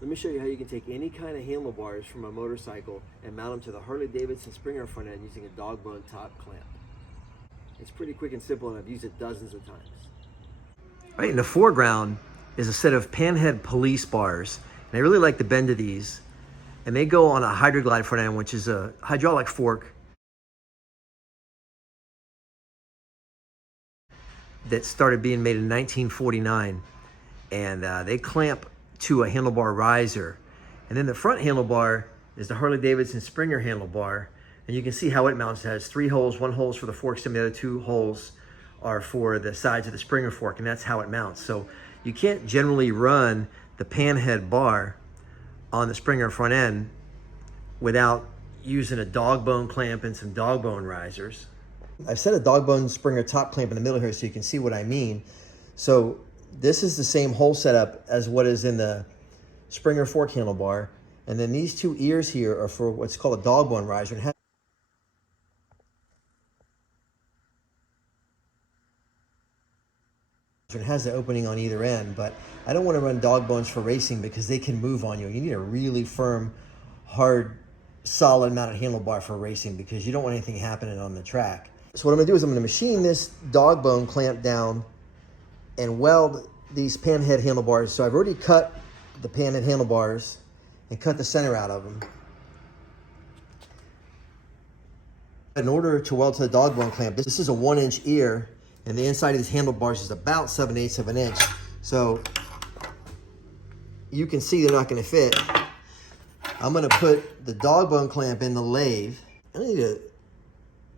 Let me show you how you can take any kind of handlebars from a motorcycle and mount them to the Harley Davidson Springer front end using a dog bone top clamp. It's pretty quick and simple, and I've used it dozens of times. Right in the foreground is a set of panhead police bars, and I really like the bend of these. And they go on a Hydroglide front end, which is a hydraulic fork that started being made in 1949, and they clamp to a handlebar riser. And then the front handlebar is the Harley Davidson Springer handlebar, and you can see how it mounts. It has 3 holes. 1 hole is for the fork stem, the other 2 holes are for the sides of the Springer fork, and that's how it mounts. So you can't generally run the panhead bar on the Springer front end without using a dog bone clamp and some dog bone risers. I've set a dog bone Springer top clamp in the middle here so you can see what I mean. So this is the same hole setup as what is in the Springer fork handlebar. And then these 2 ears here are for what's called a dog bone riser. It has the opening on either end, but I don't want to run dog bones for racing because they can move on you. You need a really firm, hard, solid mounted handlebar for racing because you don't want anything happening on the track. So what I'm going to do is I'm going to machine this dog bone clamp down and weld these panhead handlebars. So I've already cut the panhead handlebars and cut the center out of them. In order to weld to the dog bone clamp, this is a 1-inch ear, and the inside of these handlebars is about 7/8 of an inch. So you can see they're not going to fit. I'm going to put the dog bone clamp in the lathe. I need a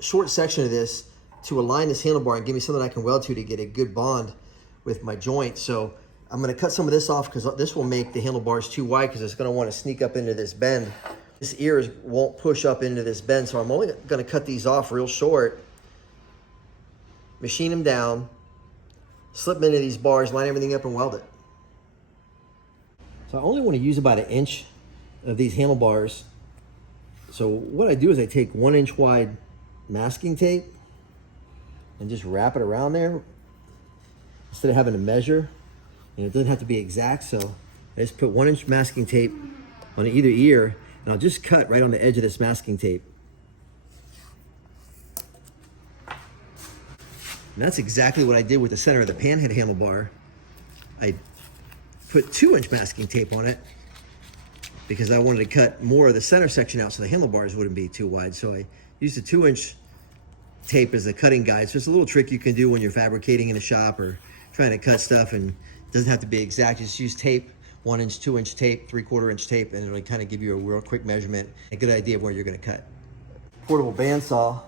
short section of this to align this handlebar and give me something I can weld to get a good bond with my joint. So I'm going to cut some of this off because this will make the handlebars too wide because it's going to want to sneak up into this bend. This ear won't push up into this bend, so I'm only going to cut these off real short, machine them down, slip them into these bars, line everything up, and weld it. So I only want to use about 1 inch of these handlebars. So what I do is I take 1-inch wide masking tape and just wrap it around there instead of having to measure. And it doesn't have to be exact, so I just put 1-inch masking tape on either ear, and I'll just cut right on the edge of this masking tape. And that's exactly what I did with the center of the panhead handlebar. I put 2-inch masking tape on it because I wanted to cut more of the center section out so the handlebars wouldn't be too wide. So I used a 2-inch tape as a cutting guide. So it's a little trick you can do when you're fabricating in a shop or trying to cut stuff, and it doesn't have to be exact. Just use tape, 1-inch, 2-inch tape, 3/4-inch tape, and it'll kind of give you a real quick measurement, a good idea of where you're going to cut. Portable bandsaw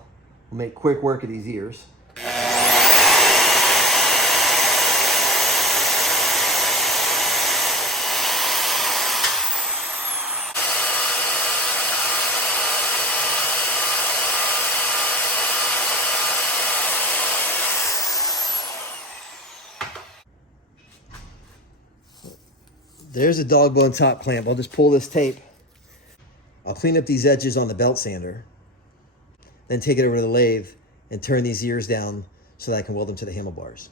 will make quick work of these ears. There's a dog bone top clamp. I'll just pull this tape. I'll clean up these edges on the belt sander, then take it over to the lathe and turn these ears down so that I can weld them to the handlebars.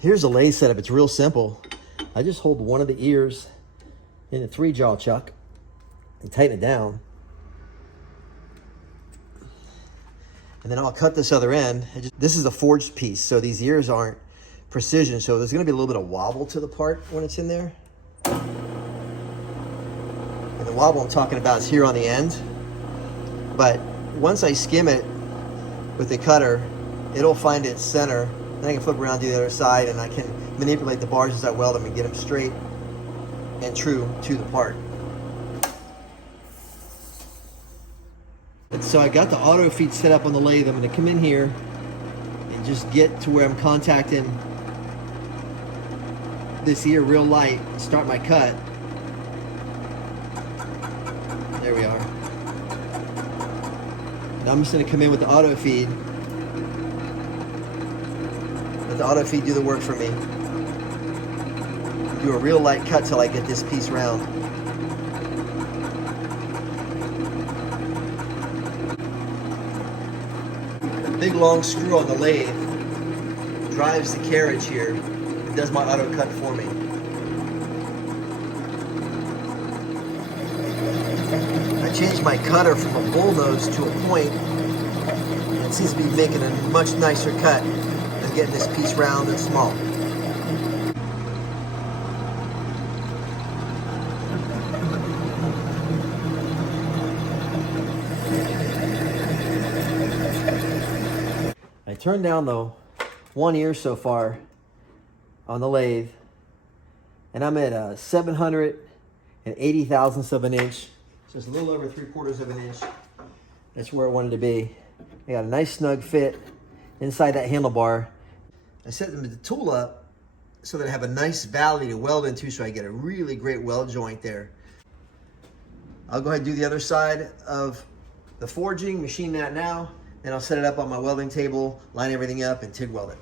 Here's a lathe setup. It's real simple. I just hold one of the ears in a 3-jaw chuck and tighten it down. And then I'll cut this other end. This is a forged piece, so these ears aren't precision, so there's going to be a little bit of wobble to the part when it's in there. And the wobble I'm talking about is here on the end. But once I skim it with the cutter, it'll find its center. Then I can flip around to the other side and I can manipulate the bars as I weld them and get them straight and true to the part. And so I got the auto feed set up on the lathe. I'm going to come in here and just get to where I'm contacting this ear real light, start my cut. There we are. Now I'm just gonna come in with the auto feed. Let the auto feed do the work for me. Do a real light cut till I get this piece round. The big long screw on the lathe drives the carriage here. It does my auto cut for me. I changed my cutter from a bull nose to a point, and it seems to be making a much nicer cut than getting this piece round and small. I turned down the one ear so far on the lathe, and I'm at a 780 thousandths of an inch, just a little over 3/4 of an inch. That's where I wanted to be. I got a nice snug fit inside that handlebar. I set the tool up so that I have a nice valley to weld into, so I get a really great weld joint there. I'll go ahead and do the other side of the forging, machine that now, and I'll set it up on my welding table, line everything up, and TIG weld it.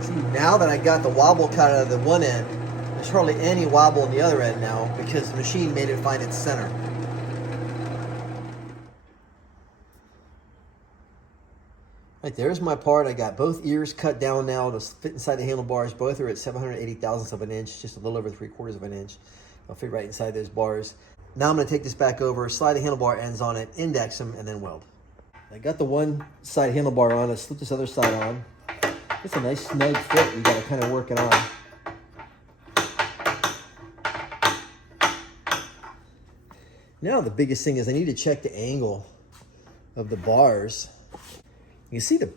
See, now that I got the wobble cut out of the one end, there's hardly any wobble on the other end now because the machine made it find its center. Right, there's my part. I got both ears cut down now to fit inside the handlebars. Both are at 780 thousandths of an inch, just a little over 3/4 of an inch. I'll fit right inside those bars. Now I'm going to take this back over, slide the handlebar ends on it, index them, and then weld. I got the one side handlebar on. I slip this other side on. It's a nice snug fit. You got to kind of work it on. Now the biggest thing is I need to check the angle of the bars. You see the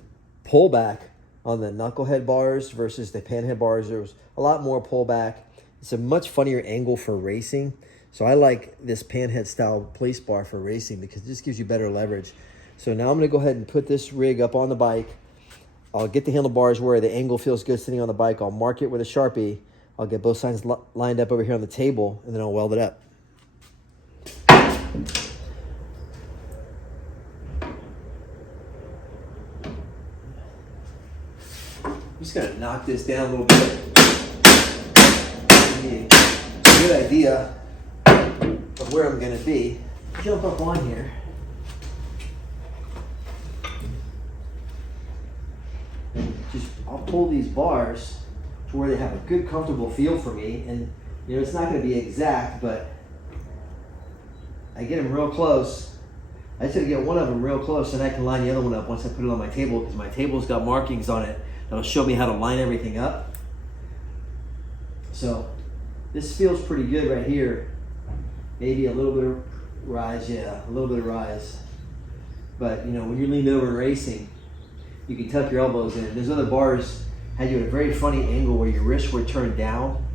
pullback on the knucklehead bars versus the panhead bars. There's a lot more pullback. It's a much funnier angle for racing. So I like this panhead style place bar for racing because it just gives you better leverage. So now I'm gonna go ahead and put this rig up on the bike. I'll get the handlebars where the angle feels good sitting on the bike. I'll mark it with a Sharpie. I'll get both sides lined up over here on the table, and then I'll weld it up. I'm just gonna knock this down a little bit. Give me a good idea of where I'm gonna be. Jump up on here. And I'll pull these bars to where they have a good, comfortable feel for me. And you know, it's not gonna be exact, but I get them real close. I just gotta get one of them real close, and I can line the other one up once I put it on my table, because my table's got markings on it that'll show me how to line everything up. So this feels pretty good right here. Maybe a little bit of rise, yeah, a little bit of rise. But you know, when you're leaned over and racing, you can tuck your elbows in. Those other bars had you at a very funny angle where your wrists were turned down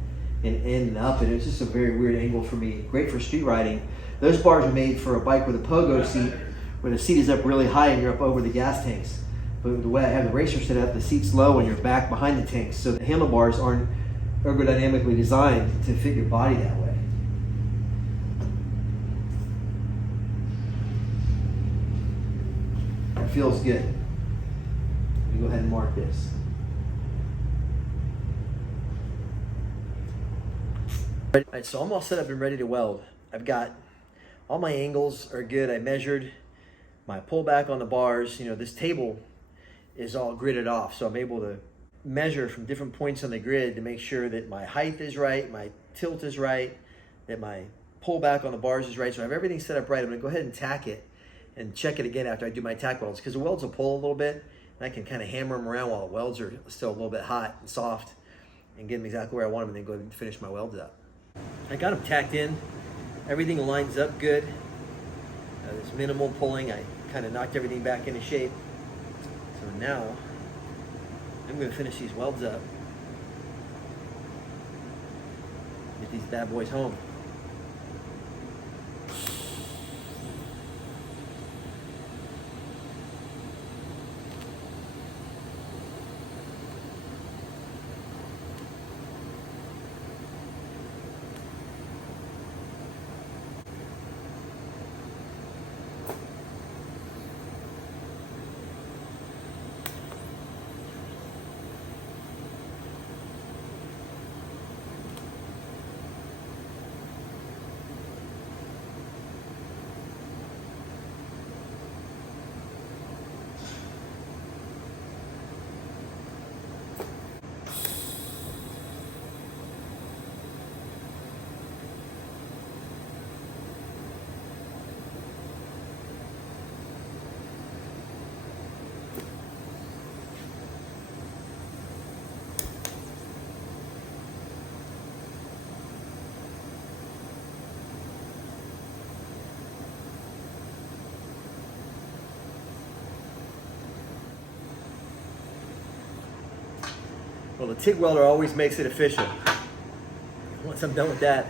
and up, and it's just a very weird angle for me. Great for street riding. Those bars are made for a bike with a pogo seat, where the seat is up really high and you're up over the gas tanks. But the way I have the racer set up, the seat's low and you're back behind the tanks, so the handlebars aren't ergodynamically designed to fit your body that way. That feels good. Let me go ahead and mark this. All right, so I'm all set up and ready to weld. I've got all my angles are good. I measured my pullback on the bars. You know, this table is all gridded off, so I'm able to measure from different points on the grid to make sure that my height is right, my tilt is right, that my pullback on the bars is right. So I have everything set up right. I'm gonna go ahead and tack it and check it again after I do my tack welds, because the welds will pull a little bit, and I can kind of hammer them around while the welds are still a little bit hot and soft, and get them exactly where I want them, and then go ahead and finish my welds up. I got them tacked in. Everything lines up good. There's minimal pulling. I kind of knocked everything back into shape. So now I'm going to finish these welds up. these bad boys home. Well, the TIG welder always makes it official. Once I'm done with that,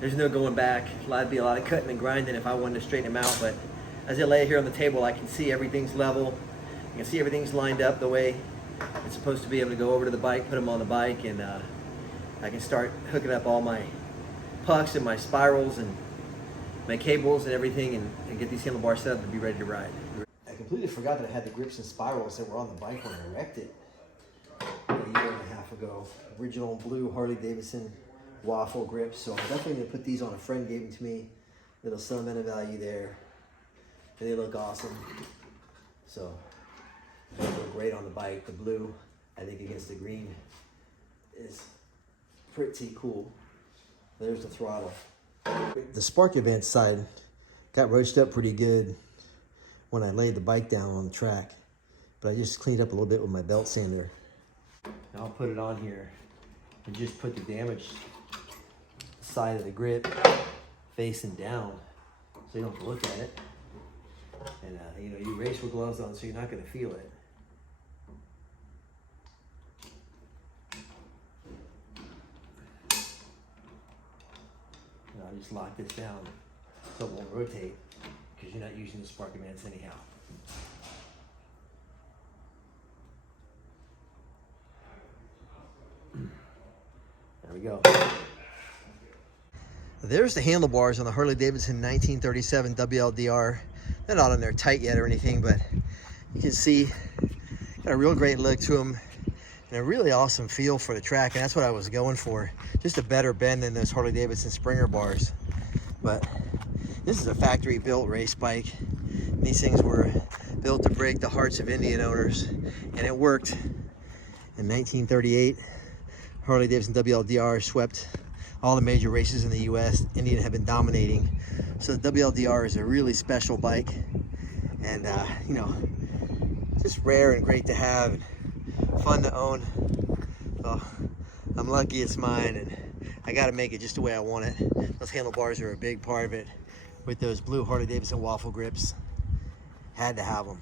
there's no going back. It'd be a lot of cutting and grinding if I wanted to straighten them out, but as I lay it here on the table, I can see everything's level. You can see everything's lined up the way it's supposed to be. Able to go over to the bike, put them on the bike, and I can start hooking up all my pucks and my spirals and my cables and everything, and get these handlebars set up to be ready to ride. I completely forgot that I had the grips and spirals that were on the bike when I wrecked it a year and a half ago. Original blue Harley Davidson waffle grips. So I'm definitely gonna put these on. A friend gave them to me. Little sentimental value there. And they look awesome. So they look great on the bike. The blue, I think, against the green is pretty cool. There's the throttle. The spark advance side got roached up pretty good when I laid the bike down on the track, but I just cleaned up a little bit with my belt sander. Now I'll put it on here and just put the damaged side of the grip facing down so you don't have to look at it. And you know, you race with gloves on, so you're not going to feel it. And I'll just lock this down so it won't rotate, because you're not using the spark advance anyhow. There we go. There's the handlebars on the Harley Davidson 1937 WLDR. They're not on there tight yet or anything, but you can see got a real great look to them and a really awesome feel for the track, and that's what I was going for. Just a better bend than those Harley Davidson Springer bars. But this is a factory built race bike. These things were built to break the hearts of Indian owners, and it worked. In 1938, Harley Davidson WLDR swept all the major races in the US. Indian had been dominating. So the WLDR is a really special bike, and you know, just rare and great to have and fun to own. So I'm lucky it's mine, and I got to make it just the way I want it. Those handlebars are a big part of it, with those blue Harley Davidson waffle grips. Had to have them.